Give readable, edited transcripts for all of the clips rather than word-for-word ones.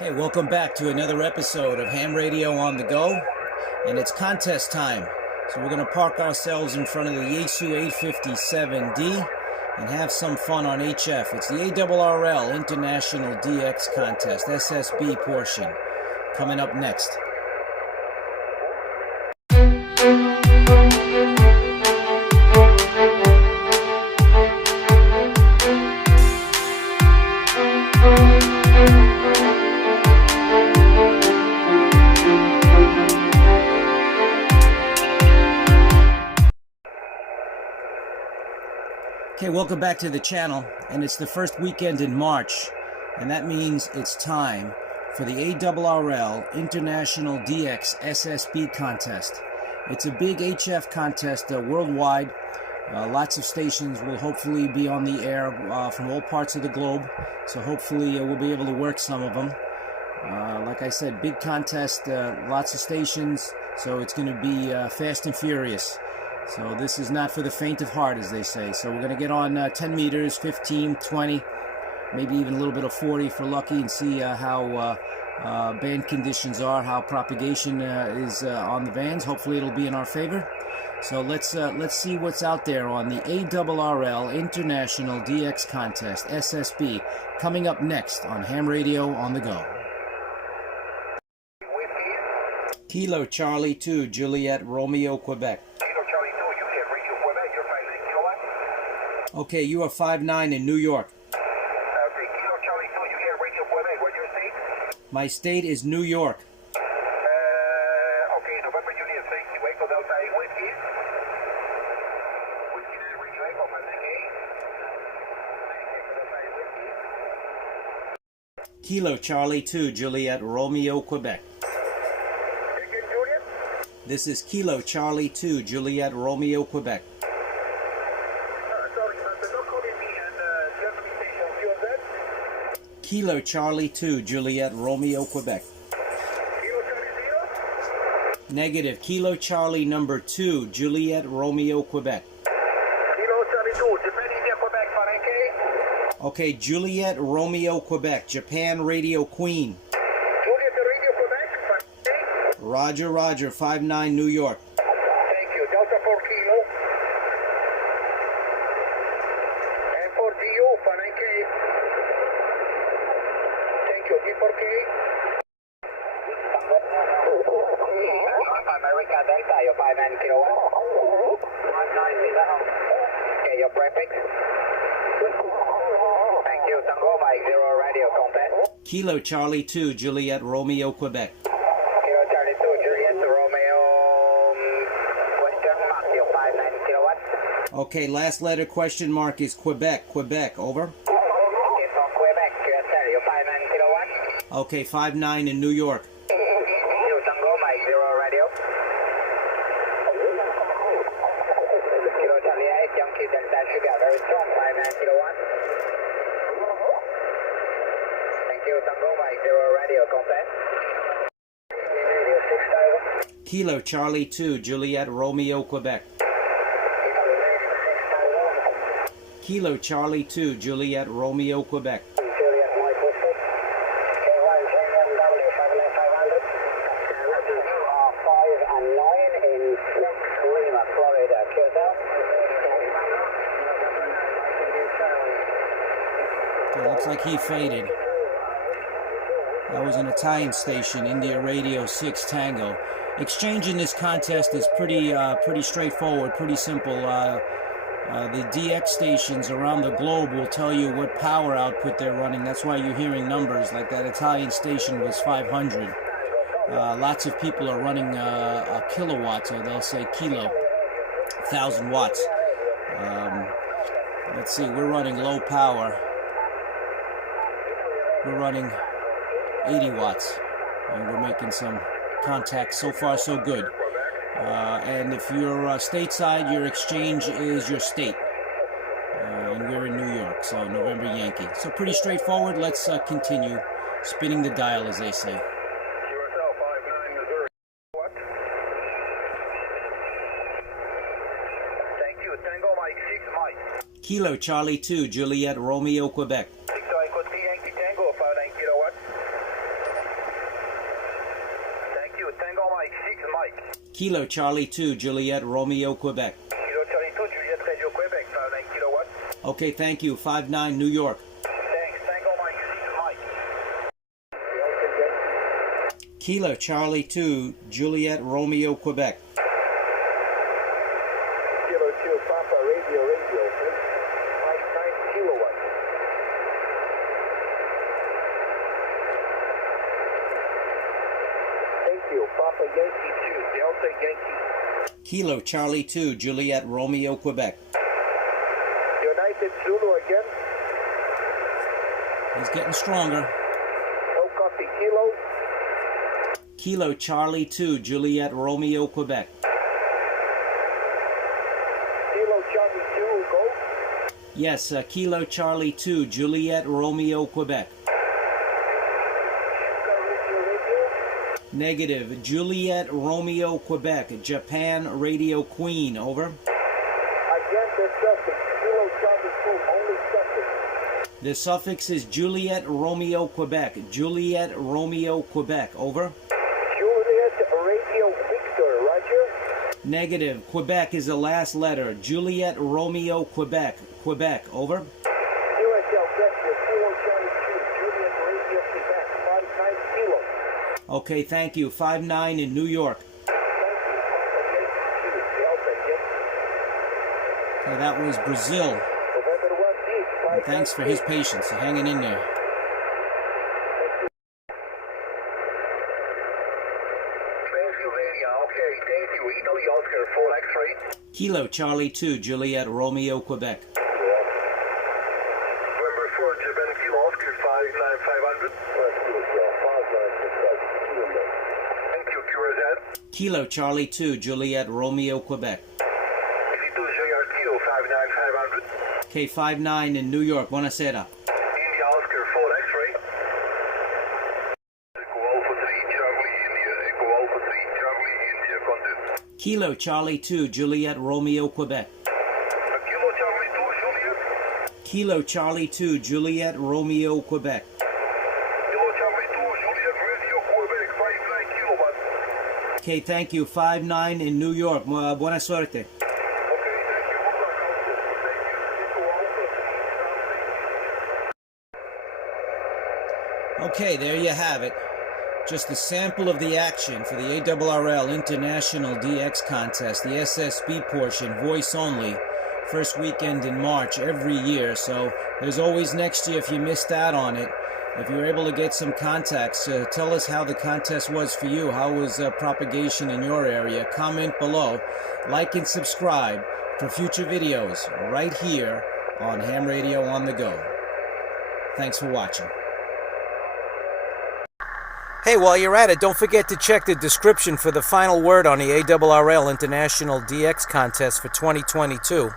Okay, welcome back to another episode of Ham Radio on the Go, and it's contest time. So we're going to park ourselves in front of the yaesu 857D and have some fun on HF. It's the Arrl International DX Contest, SSB portion, coming up next. Okay, welcome back to the channel, and it's the first weekend in March, and that means it's time for the Arrl International DX SSB contest. It's a big HF contest worldwide. Lots of stations will hopefully be on the air from all parts of the globe, so hopefully we'll be able to work some of them. Like I said, big contest, lots of stations, so it's going to be fast and furious. So this is not for the faint of heart, as they say. So we're going to get on 10 meters, 15, 20, maybe even a little bit of 40 if we're lucky, and see how band conditions are, how propagation is on the bands. Hopefully it'll be in our favor. So let's see what's out there on the Arrl International DX Contest, SSB, coming up next on Ham Radio on the Go. Kilo Charlie 2, Juliet Romeo, Quebec. Okay, you are 5'9" in New York. Okay, Kilo Charlie 2, you hear Radio Quebec. What's your state? My state is New York. Okay, November Juliet, thank you. Echo Delta 8 Whiskey. Whiskey 9 Radio Echo 5 Whiskey. Kilo Charlie 2, Juliet Romeo, Quebec. Again, Juliet? This is Kilo Charlie 2, Juliet Romeo, Quebec. Kilo Charlie 2, Juliet Romeo, Quebec. Kilo Charlie 0? Negative. Kilo Charlie number 2, Juliet Romeo, Quebec. Kilo Charlie 2, Japan, India, Quebec, Farenke. Okay, Juliet Romeo, Quebec. Japan Radio Queen. Juliet Radio Quebec, Farenke. Roger, Roger. 5'9", New York. Thank you. Delta 4 Kilo. And for GU, Farenke. D4K. America Delta, you're 5'9" kilowatt. 5'9", okay, your prefix. Thank you, Tango Mike 0 radio contact. Kilo Charlie 2, Juliet Romeo, Quebec. Kilo Charlie 2, Juliet Romeo, question mark, you're 5'9" kilowatt. Okay, last letter question mark is Quebec. Quebec, over. Okay, 5'9" in New York. Tango Mike 0 radio. Kilo Charlie 8, Yankee Delta Sugar, very strong, 5'9" kilowatt. Thank you, Tango Mike 0 radio, contact. Radio 6 Kilo Charlie 2, Juliet Romeo, Quebec. Kilo Charlie 2, Juliet Romeo, Quebec. Looks like he faded. That was an Italian station, India Radio 6 Tango. Exchanging this contest is pretty straightforward, pretty simple. The DX stations around the globe will tell you what power output they're running. That's why you're hearing numbers like that Italian station was 500. Lots of people are running a kilowatt, so they'll say kilo, 1,000 watts. Let's see, we're running low power. We're running 80 watts, and we're making some contact. So far, so good. And if you're stateside, your exchange is your state. And we're in New York, so November Yankee. So pretty straightforward. Let's continue spinning the dial, as they say. Thank you. Tango Mike 6 Mike. Kilo Charlie 2, Juliet Romeo, Quebec. 6 Echo T Yankee Tango, 5'9" kilowatt. Kilo Charlie 2, Juliet Romeo, Quebec. Kilo Charlie 2, Juliet Radio Quebec, 59 kilowatts. Okay, thank you. 59 New York. Thanks, Tango Mike, Mike. Kilo Charlie 2, Juliet Romeo, Quebec. Kilo 2, Papa Radio, 59 kilowatts. Thank you, Papa Yankee 2, Delta Yankee. Kilo Charlie 2, Juliet Romeo, Quebec. United Zulu again. He's getting stronger. No copy, Kilo. Kilo Charlie 2, Juliet Romeo, Quebec. Kilo Charlie 2, go. Yes, Kilo Charlie 2, Juliet Romeo, Quebec. Negative. Juliet Romeo, Quebec. Japan Radio Queen, over. Again, the suffix. Kilo Charlie 2, only suffix. The suffix is Juliet Romeo, Quebec. Juliet Romeo, Quebec, over. Juliet Radio Victor, Roger. Negative. Quebec is the last letter. Juliet Romeo, Quebec. Quebec, over. USL Vector, Kilo Charlie 2, Juliet Radio Quebec, 59 kilo. Okay, thank you. 59 in New York. Thank you, Papa Yankee 2, Delta Yankee. Okay, that was Brazil. November 1 deep, And thanks for his patience, hanging in there. Pennsylvania, okay, thank you. Italy Oscar 4X, right? Kilo Charlie 2, Juliet Romeo, Quebec. November 4, Japan, Kilo Oscar 59500. Thank you, QRZ. Kilo Charlie 2, Juliet Romeo, Quebec. 52 JRTO 59500. Okay, 59 in New York. Buonasera. India Oscar 4X, right? Echo Alpha 3 Charlie India, Echo Alpha 3 Charlie India, contact. Kilo Charlie 2, Juliet Romeo, Quebec. Kilo Charlie 2, Juliet. Kilo Charlie 2, Juliet Romeo, Quebec. Kilo Charlie 2, Juliet Radio Quebec, 59 kilowatts. Okay, thank you. 59 in New York. Buona sorte. Okay, thank you. Good luck, Alpha. Thank you. Echo Alpha 3 Charlie. Okay, there you have it. Just a sample of the action for the ARRL International DX Contest, the SSB portion, voice only, first weekend in March every year. So there's always next year if you missed out on it. If you're able to get some contacts, tell us how the contest was for you. How was propagation in your area? Comment below. Like and subscribe for future videos right here on Ham Radio on the Go. Thanks for watching. Hey, while you're at it, don't forget to check the description for the final word on the ARRL International DX Contest for 2022.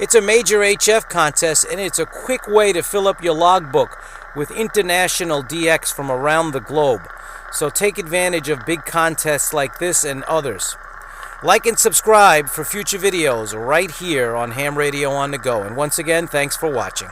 It's a major HF contest, and it's a quick way to fill up your logbook with international DX from around the globe. So take advantage of big contests like this and others. Like and subscribe for future videos right here on Ham Radio on the Go. And once again, thanks for watching.